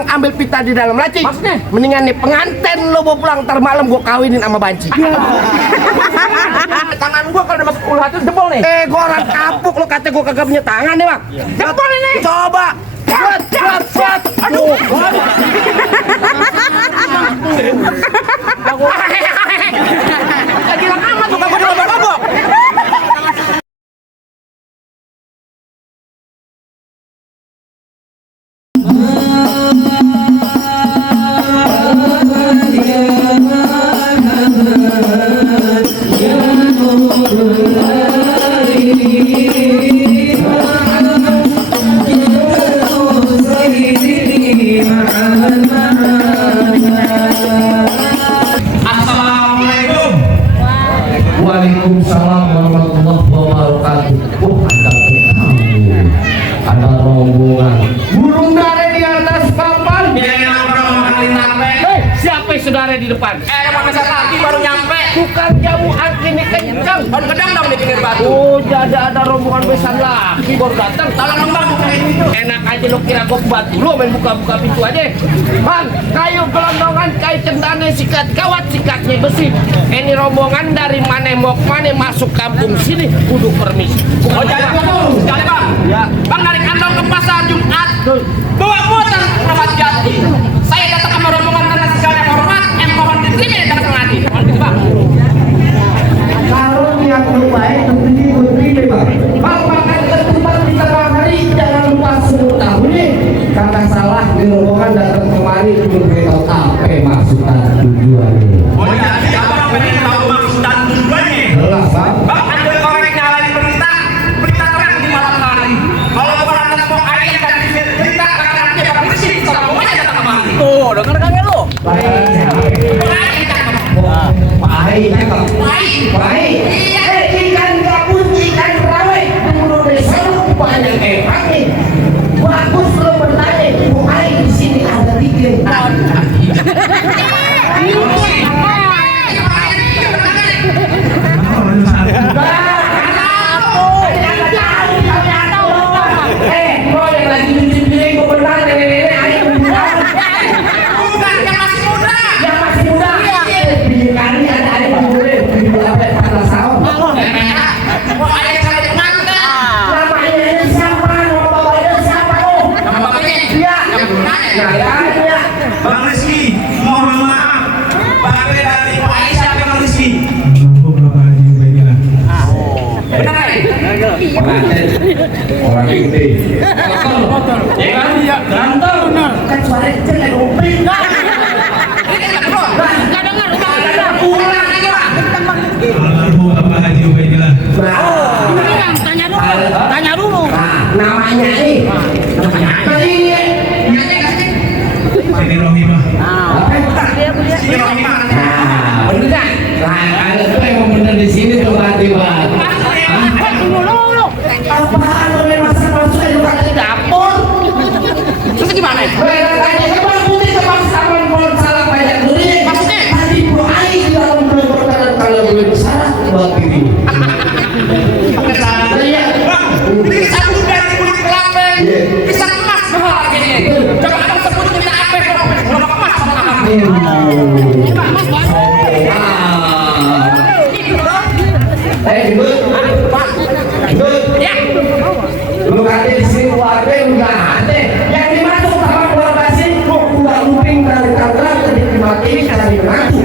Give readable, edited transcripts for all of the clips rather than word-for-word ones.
pulang ambil pita di dalam laci. Maksudnya? Mendingan nih pengantin lo bawa pulang ntar malam gua kawinin sama banci. Tangan gua kalau udah masuk ulah itu jempol nih. Gua orang kapuk lo kata gua kagak punya tangan nih bang. Jempol ini. Coba. Buat. Aduh. Lagi lang amat tuh kamu di babak-babak. Waalaikumsalam warahmatullahi wabarakatuh. Ada rombongan burung dara di atas kapal. Siapa yang saudara di depan? Emang besar lagi baru nyampe. Bukan jauh angin ini kencang. Kan gedang dong di pinggir batu. Oh, ada rombongan besar lagi baru datang. Tolong dong bang bukain pintu. Enak aja lo kira gua batu lo main buka-buka pintu aja. Bang, kayu gelondongan, kayu cendana sikat kawat sikatnya besi. Ini rombongan dari mana mau kemana masuk kampung sini kudu permisi. Oh jangan bang. Ya. Bang dari kantong ke pasar Jumat. Bawa motor Ramat Jati. Saya datang sama rombongan dengan segala hormat. Mohon diterima di tengah hati. Mohon diterima bang. Kalau niat lu baik tentu diterima bang. Bang makan ketupat di tengah hari jangan lupa semua tahu nih. Karena salah di rombongan datang kemari memberitahu apa maksudnya tujuannya. Oh jadi abang pengen tahu maksud dan tujuannya. Jelas bang. Bang ada orang yang nyalain berita terang di malam hari. Kalau orang datang mau air dan berita karena dia bakal bersih. Kalau mau aja datang kemari. Tuh denger kagak lu? Baik. Ikan gabus, ikan rawe, bumbu desa banyak pakai. Bagus lo bertanya, baik di sini ada bikin. Kau yang lagi bikin gue benar nenek ayam. Bukan yang masih muda. Yang masih muda. Bikin kali ada bumbu apa panas sahur. Mau air kali mantap. Namanya siapa? Nama bapaknya siapa? Oh, Nama bapaknya? iya. Nah, Ya. Bang Rizky, mohon maaf. Bapak dari Pak Aisyah ke Bang Rizky. benar ya? Orang gede. Ya kan? Iya, ganteng. Kan suara kecil kayak kuping. Ini kan bro. Nggak dengar. Ulang aja pak. Almarhum Bapak Haji Ubaidillah. Tanya dulu. Namanya nih. Namanya apa ini? Siti Rohimah. Siti Rohimah. Bener kan? Lah, kalau tuh emang bener di sini tuh berarti bang. Apaan lo main masuk aja bukan di dapur? Terus gimana? Bang putih kebang saman pohon salah banyak duri. Maksudnya? Tadi bro air di dalam perkataan kalau boleh besar buat diri. Iya. Bang, ini satu dari kulit kelapa. Bisa emas harganya. Coba abang sebut kita apa? Kalau emas sama abang. Gendut. Gendut. Ya. Lu kata di sini keluarga enggak ada. Yang dimasuk sama keluarga sini kok keluar kuping dari Tangerang ke Nikmat ini karena dimenantu.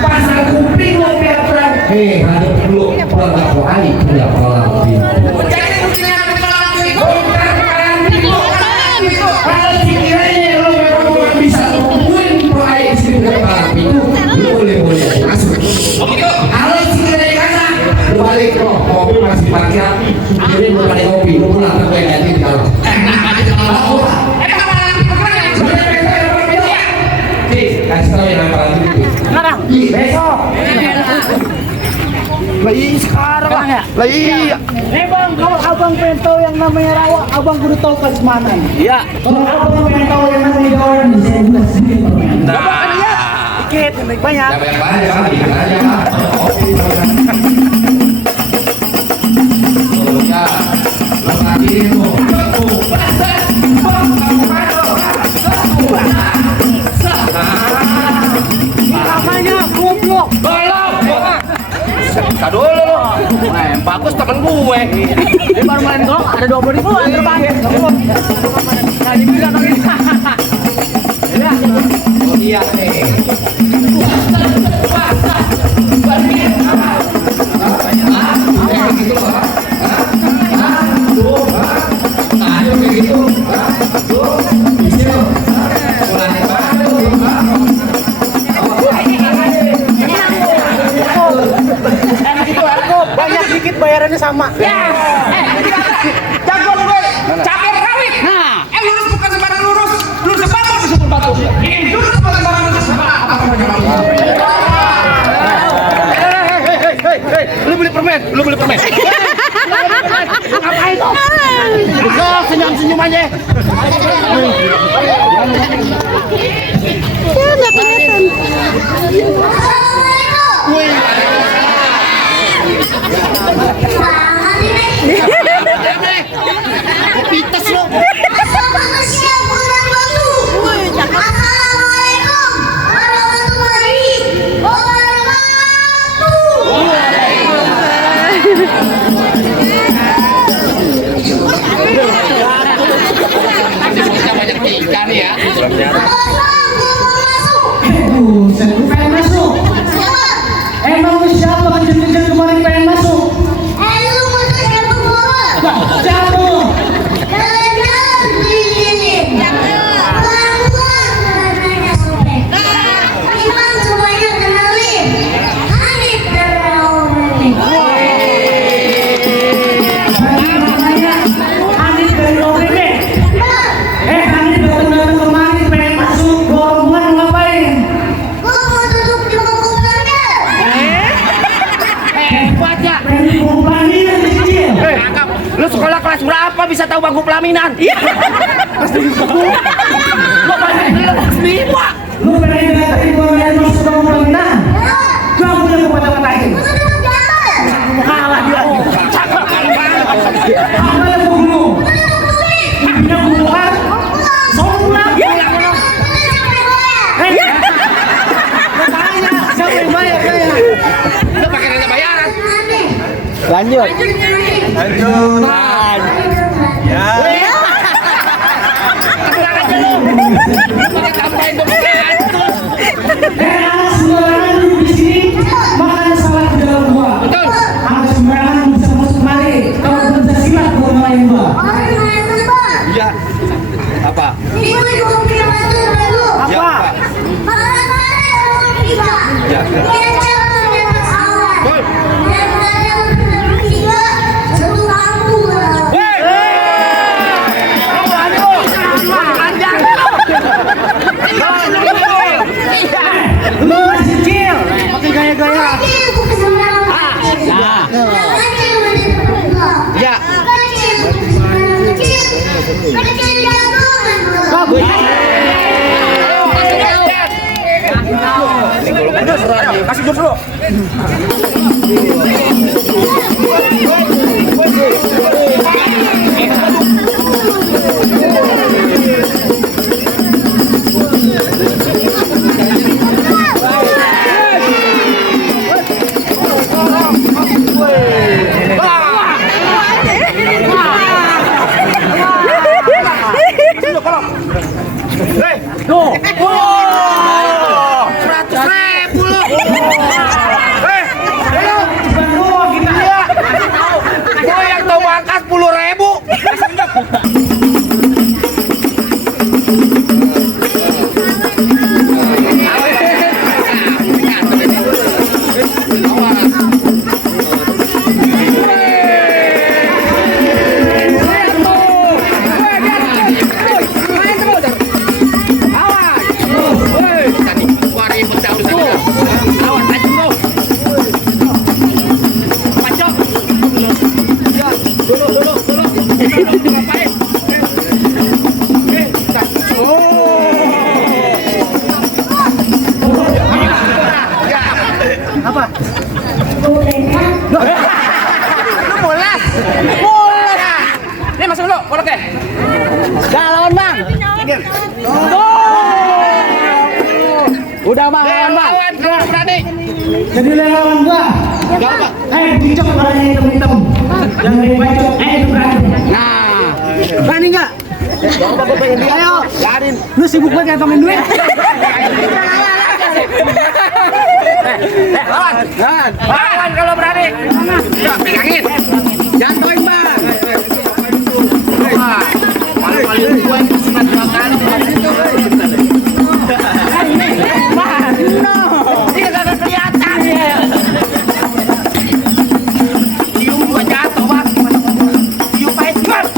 Pasang kuping lu biar terang. Ada dulu keluarga Kuali punya kolam pintu. Jadi kucingnya ada di dalam diri. Bukan kolam pintu. Kalau sekiranya lu memang bisa nungguin proyek sini ke kolam pintu, lu boleh masuk. Oh gitu. Kalau sekiranya kagak, lu balik kok mobil masih parkir api. Jadi lu balik kopi, lu pulang ke nanti di dalam. Kasih tau yang apa lagi Sekarang. besok. Lah iya sekarang lah. Lah iya. Bang, kalau abang pengen tahu yang namanya rawa, abang kudu tahu Kasmanan. Iya. Kalau abang pengen tahu yang namanya Jawa, saya juga sendiri. Dikit, banyak. Banyak kali, banyak. Ya, lo tadi itu. Ini baru main golf ada 20.000 antar banget. Nah, dibilang lagi. Ya. Oh iya nih. Banyak dikit bayarannya sama. Jago gue, capek kawin. Nah, Lurus bukan sembarang lurus, lurus sepatu disebut batu. Ini lurus bukan sembarang lurus apa namanya? Lu beli permen. ngapain tuh? Yo, senyum aja. Nggak kelihatan. Pites lo. Assalamualaikum warahmatullahi Kita banyak ikan ya. Buset, lu pengen masuk. Emang lu siapa kejar-kejar kemarin pengen masuk? Jatuh. Hanif dari OBB. Hanif datang kemarin pengen masuk. Rombongan ngapain? Hebat ya. Pengen pelaminan di sini. Lu sekolah kelas berapa bisa tahu bangku pelaminan? Iya. Lu banyak kelas 5. Lu pengen dapetin pelaminan masuk ke pelaminan? Gak punya kepada-padain. Kalah dia. Cakep kan banget. Apa yang guru? Ibunya guru kan? Sombong. Makanya siapa yang bayar kaya? Lu pakai nanya bayaran. Lanjut. Pulang aja lu. Pakai tambahin beban. Anak sembarangan duduk di sini, makanya salah di dalam gua. Betul. Anak sembarangan bisa masuk kemari. Kalau bisa silat gua ngalahin gua. Iya. Apa? Apa? Lu masih kecil, pakai gaya-gaya. Ya. Bagus. Kasih jurus dulu. Tuh. 100.000 lu. Bandung kita ya. Gua yang tahu angkat 10.000. Apa? Lu mulas. Nih masuk dulu, koloknya. Dah lawan bang. Udah mah lawan, Bang. Berani. Jadi lawan gua. Bincang orangnya hitam-hitam. Yang dari baju, itu berantem. Nah, berani nggak? Ayo, lu sibuk banget kantongin duit. Lawan kalau berani. Ya, pegangin. Jatuhin bang. Paling gua itu cuma 2 kali. Dia kagak kelihatan ya. Cium gua jatuh, Bang. Cium pahit.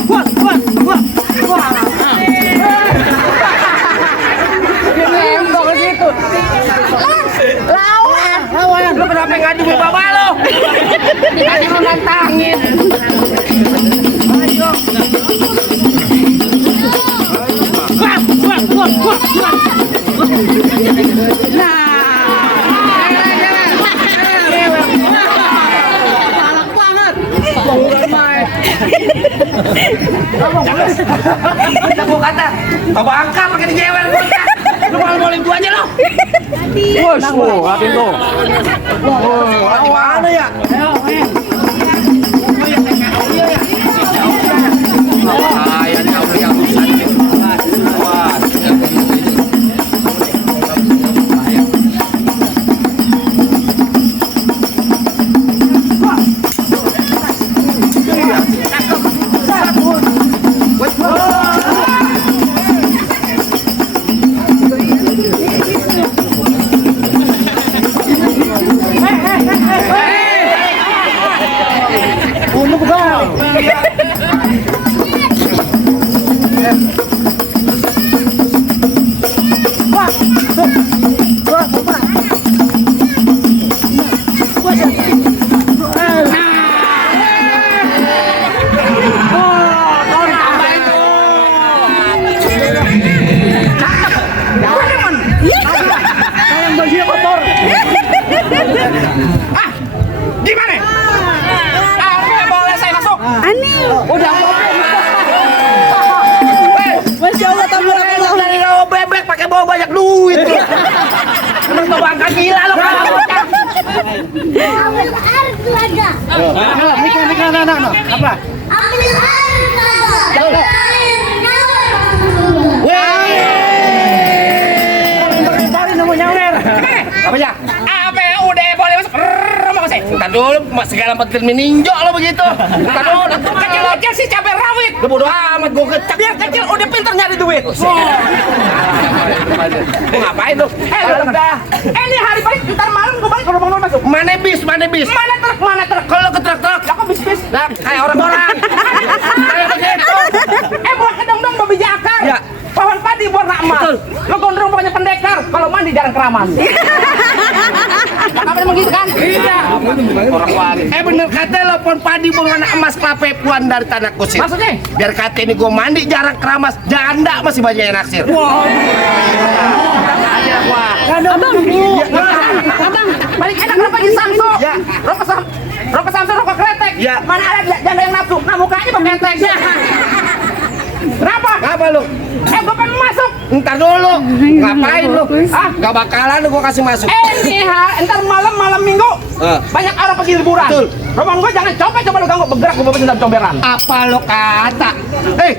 Wah. Nembok ke situ. Lawan. Lu kenapa ngadu sama bapak lo? Tadi lu nantangin. Gua kata, bapak angka pakai dijewer gua. Lu malu-maluin gua aja lo. Bos, hati tuh. Mana ya? Kayaknya udah yang rusak. Wah. Gimana? Apa boleh saya masuk? Aneh. Udah Masya Allah, tabarakallah. dari rawa bebek pakai bawa banyak duit. Emang bawa angka gila lo kalau bocah. Ambil air telaga. Mikir anak. Apa? Ambil air telaga. Baru nemu nyawer. Apa ya? Apa yang udah boleh masuk? Mau saya? Ntar dulu segala penting meninjau lo begitu. Ntar dulu Kecil-kecil sih cabai rawit. lu bodo amat gua kecap. Biar kecil udah pintar nyari duit. Lu ngapain lu? Udah. Ini hari balik ntar malam gue balik ke rumah masuk. Mana bis? Mana truk? Kalau ke truk-truk, Lah kok bis-bis? nah, kayak orang-orang. Kayak begitu. Buat kedong-dong babi jakar. Ya. Pohon padi warna emas. Betul. Lo gondrong pokoknya pendekar. Kalau mandi jarang keramas. Apa emang gitu kan? Iya. Orang wangi. Bener kata lo pohon padi berwarna emas klape puan dari tanah kusir. Maksudnya? Biar kata ini gua mandi jarang keramas, janda masih banyak yang naksir. Abang, balik enak kenapa jadi samso? Ya. Rokok samso, rokok kretek. Ya. Mana ada janda yang nafsu? Nah mukanya pembetek. Kenapa? Apa lu? Gue pengen masuk. Ntar dulu. Ngapain lu? Ah, gak bakalan lu gua kasih masuk. Ini entar malam minggu banyak orang pergi liburan. Betul. Rumah gue jangan coba lu ganggu bergerak gue bawa comberan. Apa lo kata?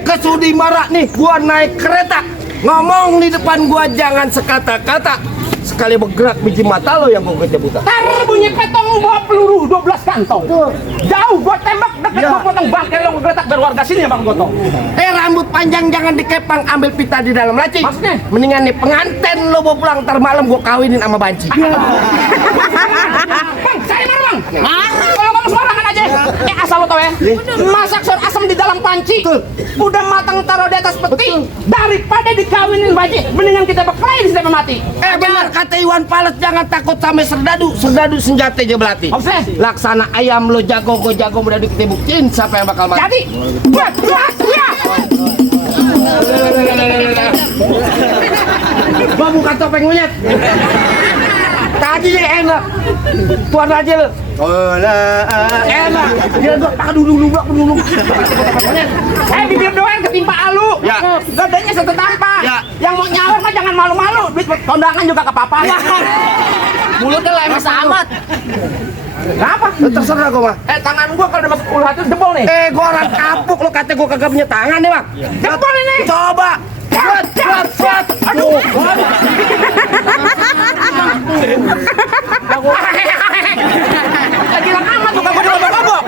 Kesudi marah nih, gua naik kereta. Ngomong di depan gua jangan sekata-kata. Sekali bergerak biji mata lo yang gua buta. Tar bunyi petong bawa peluru 12 kantong. Jauh gua tembak dekat Ya. gua potong bangkai lo geletak biar warga sini yang bakal gotong. Rambut panjang jangan dikepang, ambil pita di dalam laci. Maksudnya? Mendingan nih penganten lo bawa pulang ntar malam gua kawinin sama banci. Bang, saya marah bang. Kalau ngomong sembarangan aja. Asal lo tau ya. Masak sayur asam di dalam panci. Udah matang taruh di atas peti. Daripada dikawinin baji, mendingan kita berkelahi di sini mati. Benar kata Iwan Fals, jangan takut sama serdadu. Serdadu senjata aja belati. Maksudnya? Laksana ayam lo jago, gue jago, udah kita buktiin siapa yang bakal mati. Jadi, ya. Gua buka topeng monyet. Tadi enak. Tuan aja lo. Enak. Dia gua tak dulu. Bibir doang ketimpa alu. Ya. Dadanya setetampa. Ya. Yang mau nyawer mah jangan malu-malu. Duit kondangan juga ke papa. Mulutnya lemes amat. Apa? Terserah gua mah. Tangan gua kalau udah masuk ulu hati jebol nih. Gua orang kapuk lo kata gua kagak punya tangan nih, Bang. Jebol ini. Coba. Buat. Aduh. Lagi lang amat bukan gua digobok-gobok.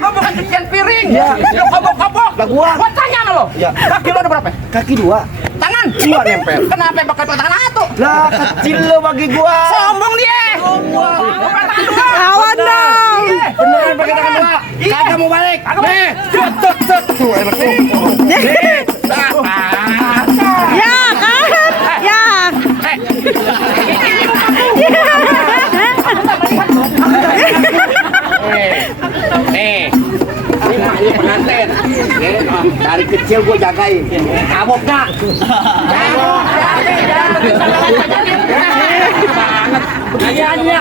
Gua bukan cucian piring. Lu kobok-kobok. Lah gua. Gua tanya sama lo. Kaki lo ada berapa? Kaki 2. Tangan 2 nempel. Kenapa bakal pakai tangan satu? Lah kecil lo bagi gua. Sombong dia. Bukan tangan dua. Awan dong. Beneran pakai tangan 2. Kagak mau balik. Nih. Tek. Tuh enak tuh. Nih. Ya kan? Ya. Nih. Ini pengantin. Dari kecil gua jagain. Kabok dah. Kayaknya.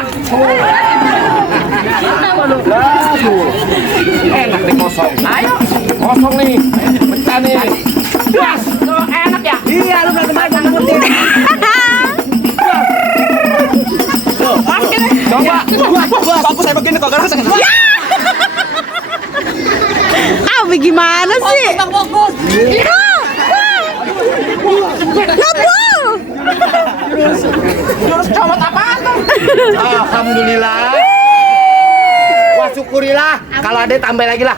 Enak nih kosong. Ayo. Kosong nih. Pecah nih. Gas. Tuh enak ya? Iya, lu udah kemarin jangan ngerti. Coba. Bagus saya begini kok gara Ah, bagaimana sih? fokus. Ngebul. Jurus comot apaan tuh? Alhamdulillah. Wah, syukurilah. Kalau ada tambah lagi lah.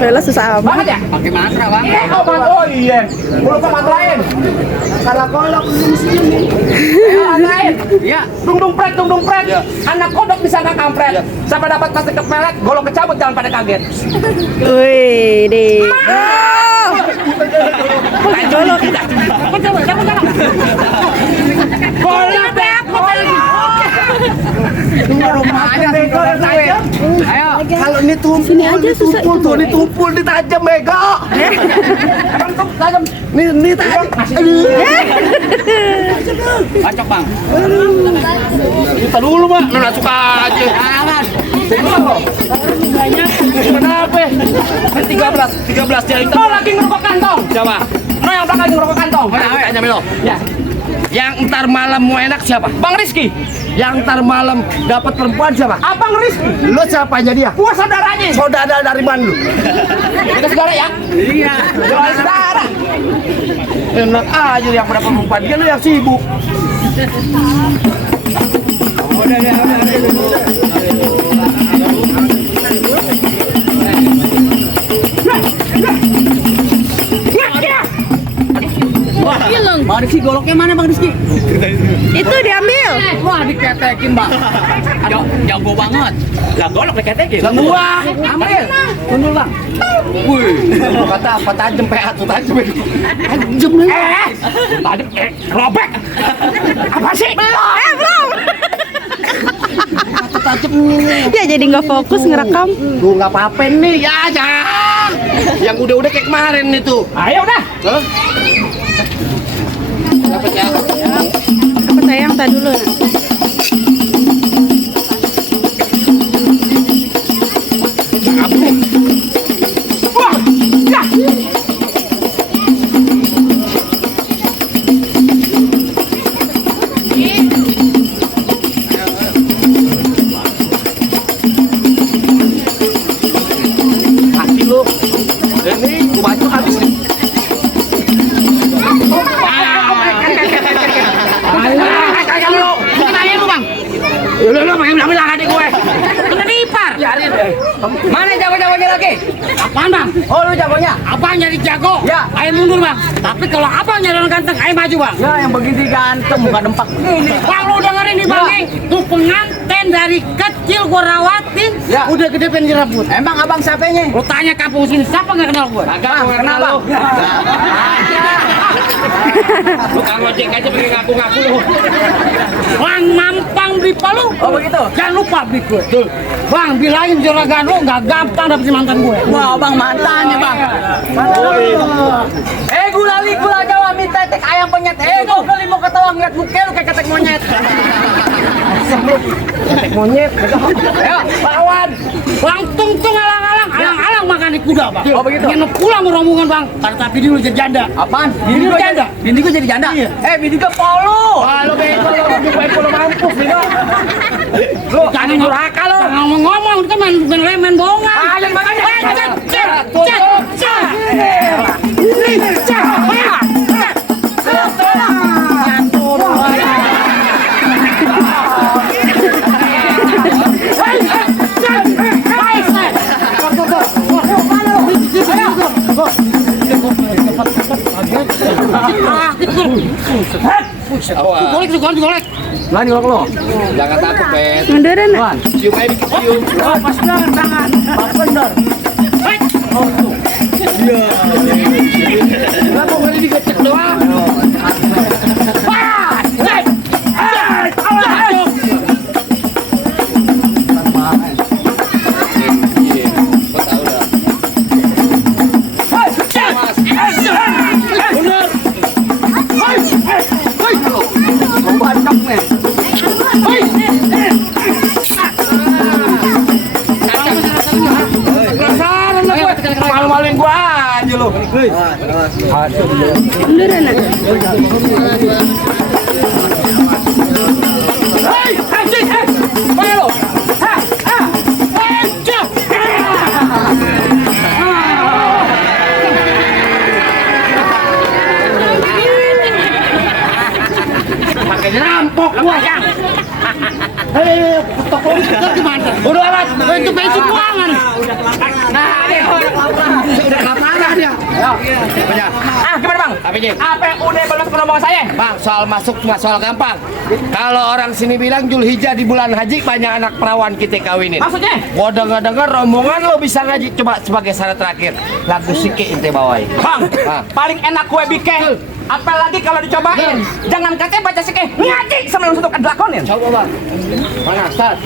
Bella susah amat. Banget ya? Pakai mantra, Bang. Oh iya. Mulut sama lain. Salah kolok. Lain. Iya. Dung pret. Anak kodok bisa nggak kampret. Sampai dapat plastik kepelet, golong kecabut jangan pada kaget. Wih, deh. Golong. Golong beb. Rumahnya bego yang tajam. Ayo. Kalau ini tumpul, tuh ditumpul ditajam bego. Emang tuh tajam. Nih tajam. Bacok, Bang. Kita dulu, Mak. Lu nggak suka aja. Jangan. Kenapa? 13 dia itu. Lo lagi ngerokok kantong. Siapa? Lo yang belakang lagi ngerokok kantong. Tanya Melo. Ya. Yang ntar malam mau enak siapa? Bang Rizky. Yang ntar malam dapat perempuan siapa? Abang Rizky. Lu siapanya dia? Gua saudaranya. Saudara dari mana lu? Kita segala ya. Iya. Jual saudara. Enak aja yang berapa perempuan dia lu yang sibuk. Bang Rizky, goloknya mana Bang Rizky? Itu diambil. Wah, diketekin, Bang. Jago banget. Lah golok diketekin. Lah gua Ambil. Tundul, Bang. wih, kata apa tajam PA tuh tajam. Tajam. Tajam. Robek. Apa sih? Bro. Tajam ini. Ya jadi nggak fokus ngerekam. Lu nggak apa-apa nih ya aja. Yang udah kayak kemarin itu. Ayo udah. Dapat ya. Apa sayang tadi dulu. Wah. Ya. Hati lu. Ini gua baju habis nih. Lu pakai bilang adik gue. Kena dipar. Biarin deh. Mana jago-jagonya lagi? Apaan, Bang? Oh, lu jagonya? Apaan jadi jago? Ya. Ayo mundur, Bang. Tapi kalau abang jadi orang ganteng, ayo maju, Bang. Ya, yang begini ganteng, muka dempak begini. Bang, lu dengerin nih, Bang. nih. Tuh pengantin dari kecil gua rawatin, Ya. udah gede pengen dirambut. Emang abang siapanya? Lu tanya kampung sini, siapa nggak kenal gua? Bang, kenapa? Lu kang ojek aja pakai ngaku-ngaku lu. Bang Mampang beli palu. Oh, begitu? Jangan lupa beli gue. Bang, bilangin juragan lu nggak gampang dapetin mantan gue. Wah, abang mantannya, Bang. Gulali, gula Jawa, minta tek ayam penyet. Gua kali mau ketawa ngeliat muka lu kayak ketek monyet. Monyet. Ayo, lawan. Bang Tung alang-alang makan kuda, Bang. Oh, begitu. Ingin pulang ke rombongan, Bang. Karena tapi dulu jadi janda. Apaan? Bini gua janda. Bini gua jadi janda. Iya. Bini gua polo. Wah, lo bego lo, gue polo mampus bego. Lo Jangan durhaka lo. Jangan ngomong, itu kan main bohongan. Ayo makanya. Golek. Lani lo. Jangan takut, Ben. Munduran nak. Cium aja dikit, cium. Pas tangan. Pas bener. Lah kok ngeri digecek doang? Gua tahu dah. Malu-maluin gua aja lo. Munduran nak. Pakai rampok gua yang. Gimana? Udah amat. Itu bensin buangan. Udah kemana dia? Gimana bang? Apanya? Apa yang udah belum ke rombongan saya? Bang, soal masuk cuma soal gampang. Kalau orang sini bilang Julhijjah di bulan haji banyak anak perawan kita kawinin. Maksudnya? Gua dengar rombongan lo bisa ngaji. Coba sebagai syarat terakhir lagu Sike ente bawain. Bang, Ah. paling enak kue bikin. Apalagi kalau dicobain. Jangan katanya baca sikeh, ngaji sebelum untuk dilakonin. Coba bang. Mana start?